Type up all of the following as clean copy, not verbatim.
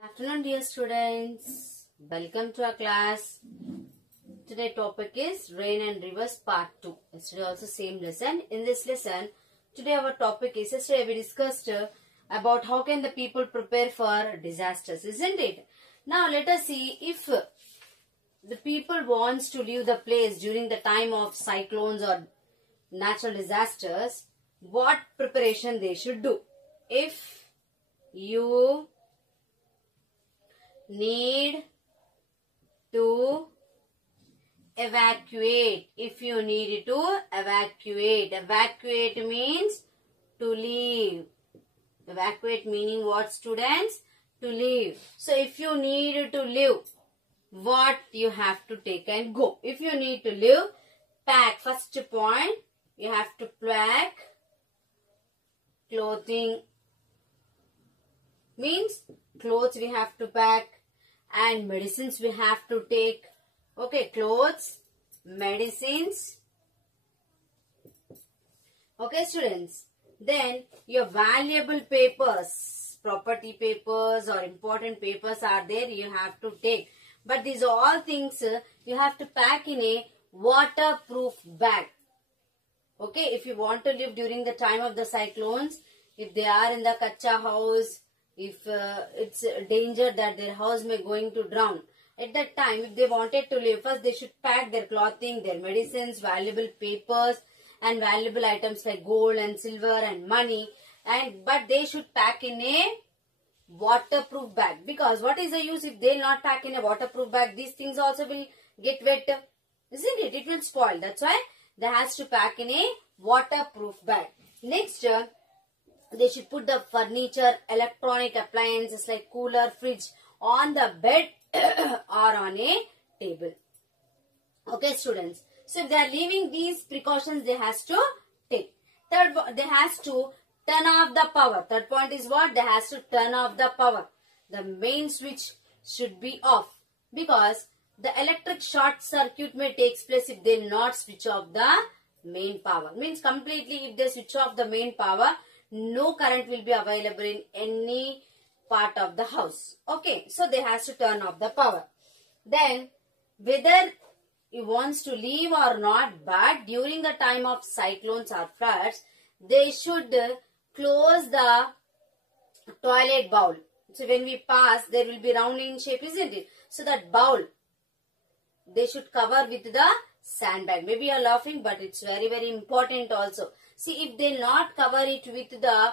Afternoon, dear students. Welcome to our class. Today topic is Rain and Rivers Part 2. Yesterday also same lesson. In this lesson, today our topic is, yesterday we discussed about how can the people prepare for disasters, isn't it? Now let us see if the people wants to leave the place during the time of cyclones or natural disasters, what preparation they should do. If you need to evacuate, if you need to evacuate means to leave. Evacuate meaning what, students? To leave. So if you need to leave, what you have to take and go. If you need to leave, pack. First point, you have to pack clothing, means clothes we have to pack, and medicines we have to take. Okay, clothes, medicines. Okay, students. Then your valuable papers, property papers or important papers are there, you have to take. But these all things you have to pack in a waterproof bag. Okay, if you want to live during the time of the cyclones, if they are in the kacha house, if it's a danger that their house may going to drown, at that time if they wanted to live, first they should pack their clothing, their medicines, valuable papers and valuable items like gold and silver and money, but they should pack in a waterproof bag, because what is the use if they will not pack in a waterproof bag? These things also will get wet, isn't it? It will spoil. That's why they has to pack in a waterproof bag. Next, they should put the furniture, electronic appliances like cooler, fridge on the bed or on a table. Okay, students. So if they are leaving these precautions, they has to take. Third, they has to turn off the power. Third point is what? They has to turn off the power. The main switch should be off, because the electric short circuit may take place if they not switch off the main power. Means completely if they switch off the main power, no current will be available in any part of the house. Okay, so they has to turn off the power. Then whether he wants to leave or not, but during the time of cyclones or floods, they should close the toilet bowl. So when we pass, there will be round in shape, isn't it? So that bowl, they should cover with the sandbag. Maybe you are laughing, but it's very, very important also. See, if they not cover it with the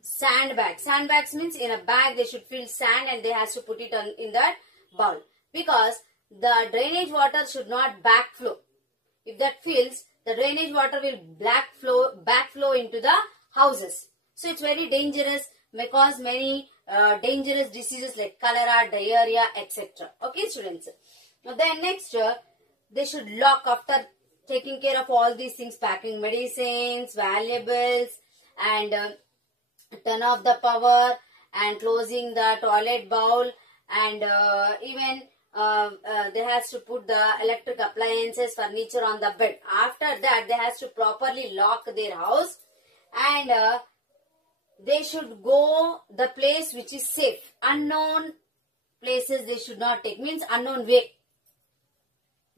sandbag. Sandbags means in a bag they should fill sand and they has to put it in that bowl. Because the drainage water should not backflow. If that fills, the drainage water will backflow into the houses. So it's very dangerous, may cause many dangerous diseases like cholera, diarrhea, etc. Okay, students. Now then next, they should lock after taking care of all these things, packing medicines, valuables, and turn off the power and closing the toilet bowl, and even they has to put the electric appliances, furniture on the bed. After that, they has to properly lock their house, and they should go the place which is safe. Unknown places they should not take, means unknown way.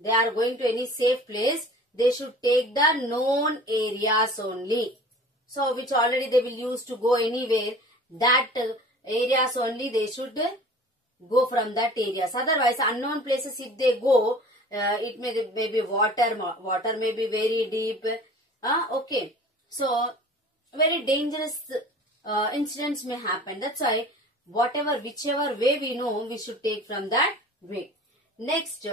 They are going to any safe place, they should take the known areas only. So, which already they will use to go anywhere, that areas only they should go from that areas. Otherwise, unknown places if they go, it may be water may be very deep. Okay. So, very dangerous incidents may happen. That's why, whichever way we know, we should take from that way. Next,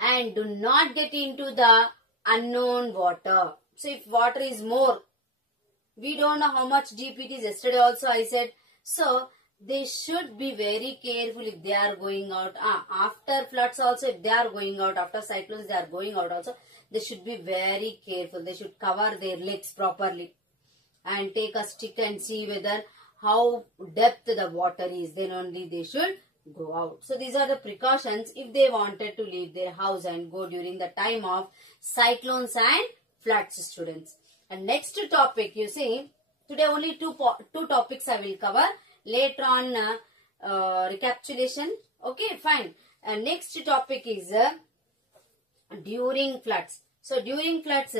and do not get into the unknown water. So if water is more, we don't know how much deep it is. Yesterday also I said. So they should be very careful if they are going out. After floods also, if they are going out, after cyclones they are going out also, they should be very careful. They should cover their legs properly and take a stick and see whether how depth the water is. Then only they should go out. So these are the precautions if they wanted to leave their house and go during the time of cyclones and floods, students. And next topic, you see, today only two topics I will cover. Later on, recapitulation. Okay, fine. Next topic is during floods. So during floods,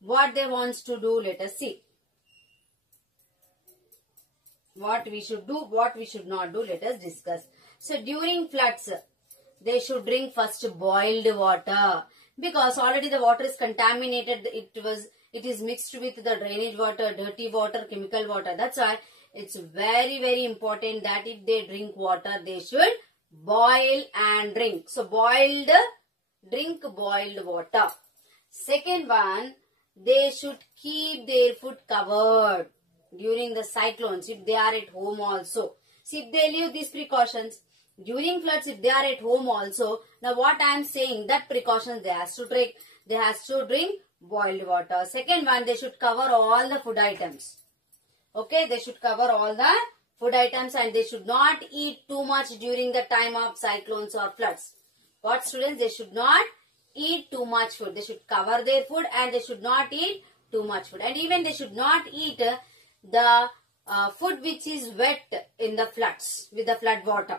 what they wants to do, let us see. What we should do, what we should not do, let us discuss. So during floods, they should drink first boiled water, because already the water is contaminated. It is mixed with the drainage water, dirty water, chemical water. That's why it's very, very important that if they drink water, they should boil and drink. So drink boiled water. Second one, they should keep their food covered during the cyclones if they are at home also. See, if they leave these precautions during floods, if they are at home also, now what I am saying, that precautions they has to take. They has to drink boiled water. Second one, they should cover all the food items. Okay, they should cover all the food items, and they should not eat too much during the time of cyclones or floods. What, students? They should not eat too much food. They should cover their food and they should not eat too much food. And even they should not eat the food which is wet in the floods with the flood water.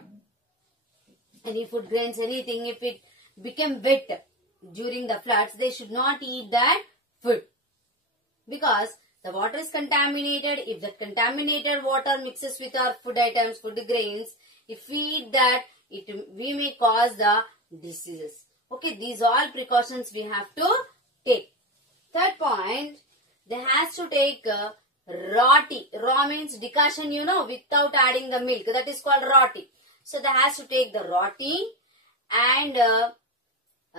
Any food grains, anything, if it became wet during the floods, they should not eat that food, because the water is contaminated. If the contaminated water mixes with our food items, food grains, if we eat that, we may cause the diseases. Okay, these all precautions we have to take. Third point, they has to take raw tea. Raw means decoction, you know, without adding the milk. That is called raw tea. So they has to take the raw tea and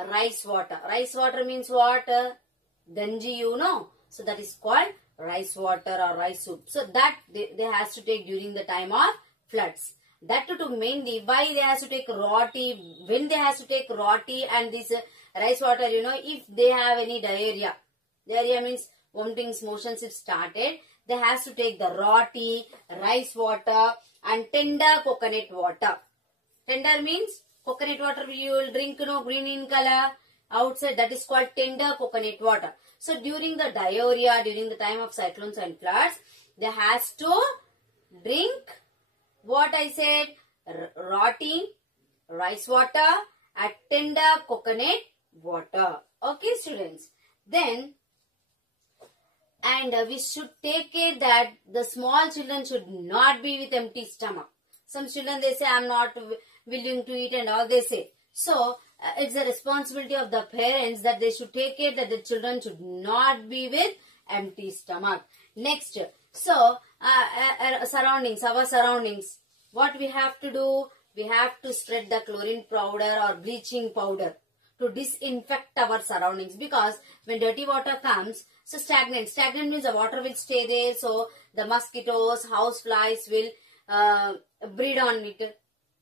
rice water. Rice water means what? Ganji, you know. So that is called rice water or rice soup. So that they has to take during the time of floods. That to mainly why they has to take raw tea. When they has to take raw tea and this rice water, you know, if they have any diarrhea. Diarrhea means vomitings, motions if started. They has to take the raw tea, rice water and tender coconut water. Tender means coconut water you will drink, you know, green in color outside. That is called tender coconut water. So during the diarrhea, during the time of cyclones and floods, they has to drink what I said, raw tea, rice water and tender coconut water. Okay, students. Then, and we should take care that the small children should not be with empty stomach. Some children, they say, I am not willing to eat and all they say. So, it's the responsibility of the parents that they should take care that the children should not be with empty stomach. Next, so, surroundings, our surroundings. What we have to do? We have to spread the chlorine powder or bleaching powder to disinfect our surroundings, because when dirty water comes, so stagnant means the water will stay there, so the mosquitoes, house flies will breed on it,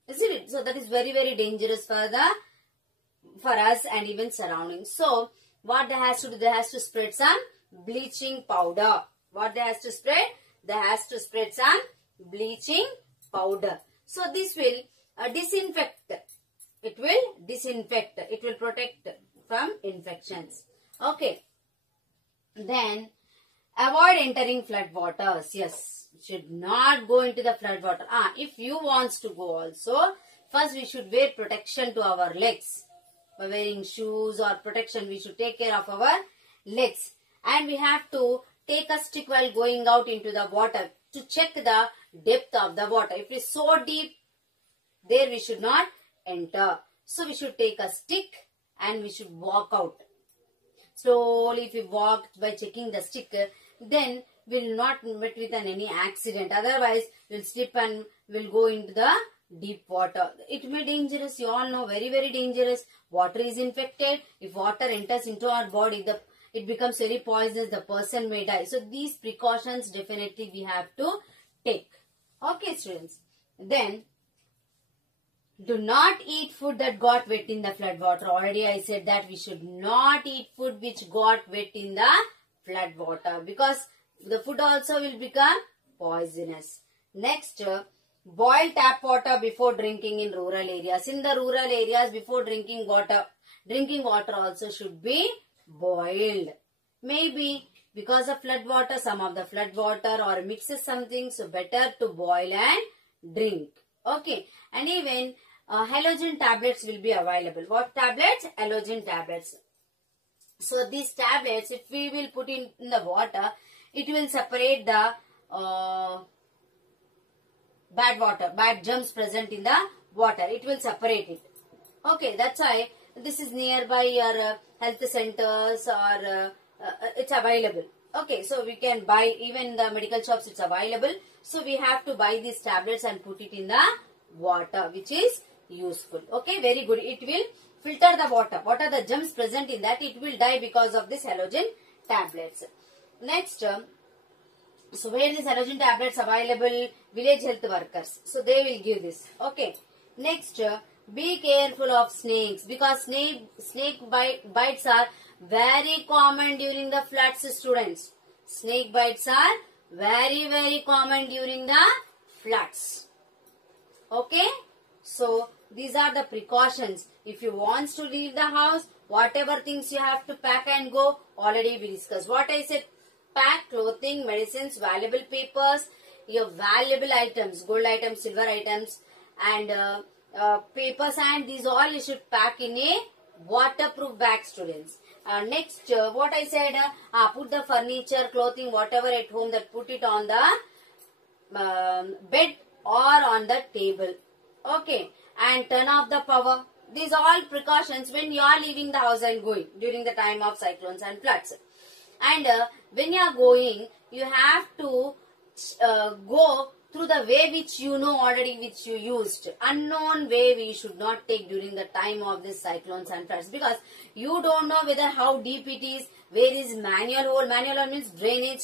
isn't it? So that is very, very dangerous for us and even surroundings. So what they has to do, they has to spread some bleaching powder. What they has to spread? They has to spread some bleaching powder. So this will disinfect. It will disinfect. It will protect from infections. Okay. Then, avoid entering flood waters. Yes, should not go into the flood water. If you wants to go also, first we should wear protection to our legs. By wearing shoes or protection, we should take care of our legs. And we have to take a stick while going out into the water to check the depth of the water. If it is so deep, there we should not enter. So we should take a stick and we should walk out. Slowly, if we walk by checking the stick, then we will not meet with any accident. Otherwise, we will slip and will go into the deep water. It may be dangerous. You all know, very, very dangerous. Water is infected. If water enters into our body, it becomes very poisonous. The person may die. So these precautions definitely we have to take. Okay, students. Then, do not eat food that got wet in the flood water. Already I said that we should not eat food which got wet in the flood water, because the food also will become poisonous. Next, boil tap water before drinking in rural areas. In the rural areas, before drinking water also should be boiled. Maybe because of flood water, some of the flood water or mixes something, so better to boil and drink. Okay, and even halogen tablets will be available. What tablets? Halogen tablets. So these tablets, if we will put in the water, it will separate the bad water, bad germs present in the water. It will separate it. Okay, that's why this is nearby your health centers or it's available. Okay, so we can buy, even in the medical shops it's available. So we have to buy these tablets and put it in the water, which is useful. Okay, very good. It will filter the water. What are the germs present in that? It will die because of this halogen tablets. Next, so where is halogen tablets available? Village health workers. So they will give this. Okay. Next, be careful of snakes, because snake bites are very common during the floods, students. Snake bites are very common during the floods. Okay. So these are the precautions. If you want to leave the house, whatever things you have to pack and go, already we discussed. What I said, pack clothing, medicines, valuable papers, your valuable items, gold items, silver items, and papers, and these all you should pack in a waterproof bag, students. Next, what I said, put the furniture, clothing, whatever at home, that put it on the bed or on the table. Okay, and turn off the power. These are all precautions when you are leaving the house and going during the time of cyclones and floods. And when you are going, you have to go through the way which you know already, which you used. Unknown way we should not take during the time of this cyclones and floods, because you don't know whether how deep it is, where is manual hole. Manual hole means drainage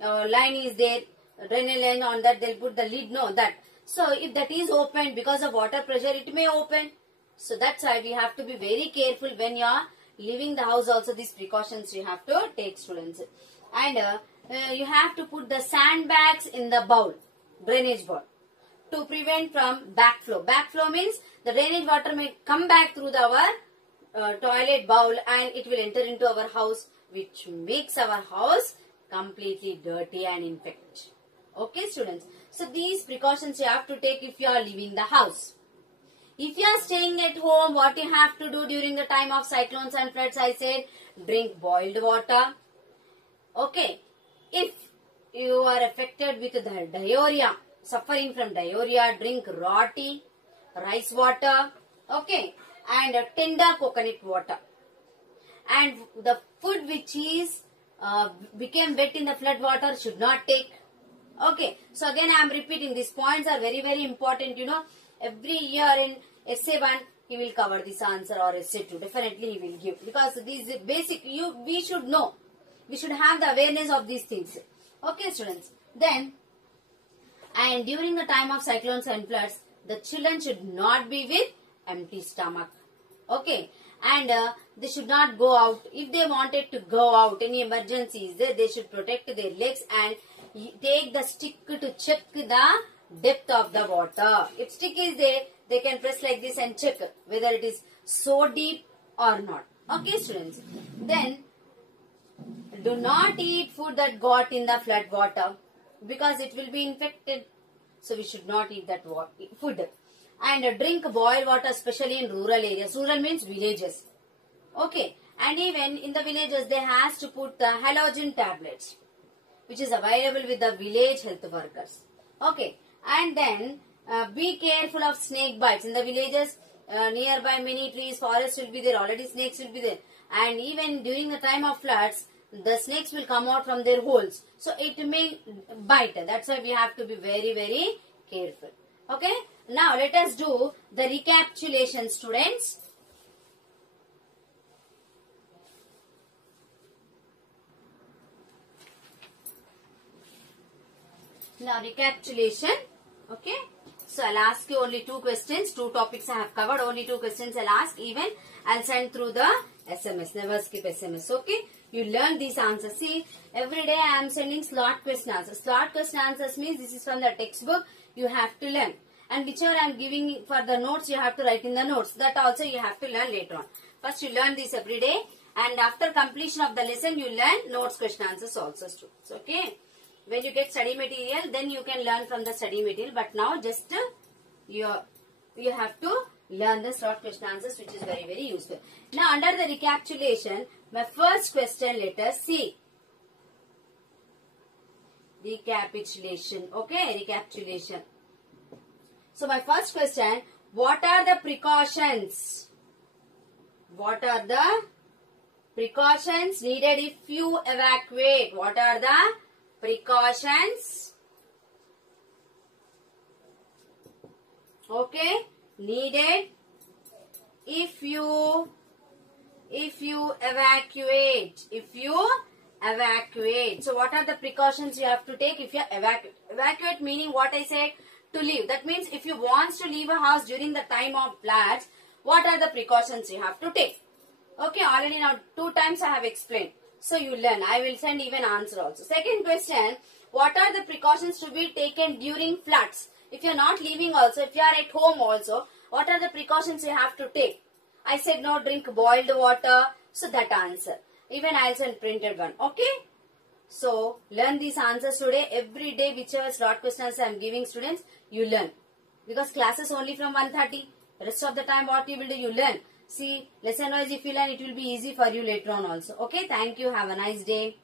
line is there, drainage line, on that they'll put the lid, no, that. So if that is open because of water pressure, it may open. So that's why we have to be very careful when you are leaving the house. Also these precautions you have to take, students. And you have to put the sandbags in the bowl, drainage bowl, to prevent from backflow. Backflow means the drainage water may come back through our toilet bowl and it will enter into our house, which makes our house completely dirty and infected. Okay, students. So these precautions you have to take if you are leaving the house. If you are staying at home, what you have to do during the time of cyclones and floods, I said, drink boiled water. Okay. If you are affected with the diarrhea, suffering from diarrhea, drink raw tea, rice water, okay, and tender coconut water. And the food which is became wet in the flood water should not take. Okay, so again I am repeating, these points are very important. You know, every year in essay 1 he will cover this answer, or essay 2 definitely he will give, because these basic we should know. We should have the awareness of these things. Okay, students. Then, and during the time of cyclones and floods, the children should not be with empty stomach. Okay, and they should not go out. If they wanted to go out, any emergencies, they should protect their legs and take the stick to check the depth of the water. If stick is there, they can press like this and check whether it is so deep or not. Okay, students. Then, do not eat food that got in the flood water, because it will be infected. So we should not eat that food. And drink boiled water, especially in rural areas. Rural means villages. Okay. And even in the villages, they has to put the halogen tablets, which is available with the village health workers. Okay. And then be careful of snake bites. In the villages, nearby many trees, forests will be there. Already snakes will be there. And even during the time of floods, the snakes will come out from their holes. So it may bite. That's why we have to be very careful. Okay. Now let us do the recapitulation, students. Now recapitulation. Okay. So I'll ask you only 2 questions. 2 topics I have covered. Only 2 questions I'll ask. Even I'll send through the SMS. Never skip SMS. Okay. You learn these answers. See, every day I am sending slot question answers. Slot question answers means this is from the textbook. You have to learn. And whichever I am giving for the notes, you have to write in the notes. That also you have to learn later on. First you learn this every day. And after completion of the lesson, you learn notes question answers also, students. Okay. When you get study material, then you can learn from the study material. But now just you have to learn the short question answers, which is very, very useful. Now, under the recapitulation, my first question, let us see. Recapitulation. Okay, recapitulation. So, my first question, what are the precautions? What are the precautions needed if you evacuate? What are the precautions? Okay, needed if you evacuate. If you evacuate. So what are the precautions you have to take if you evacuate? Evacuate meaning what I said, to leave. That means if you want to leave a house during the time of floods, what are the precautions you have to take? Okay, already now 2 times I have explained. So you learn. I will send even answer also. Second question, what are the precautions to be taken during floods? If you are not leaving also, if you are at home also, what are the precautions you have to take? I said no drink boiled water. So that answer. Even I will send printed one. Okay. So learn these answers today. Every day whichever short questions I am giving students, you learn. Because class is only from 1:30. Rest of the time what you will do, you learn. See, lesson wise if you learn, it will be easy for you later on also. Okay, thank you. Have a nice day.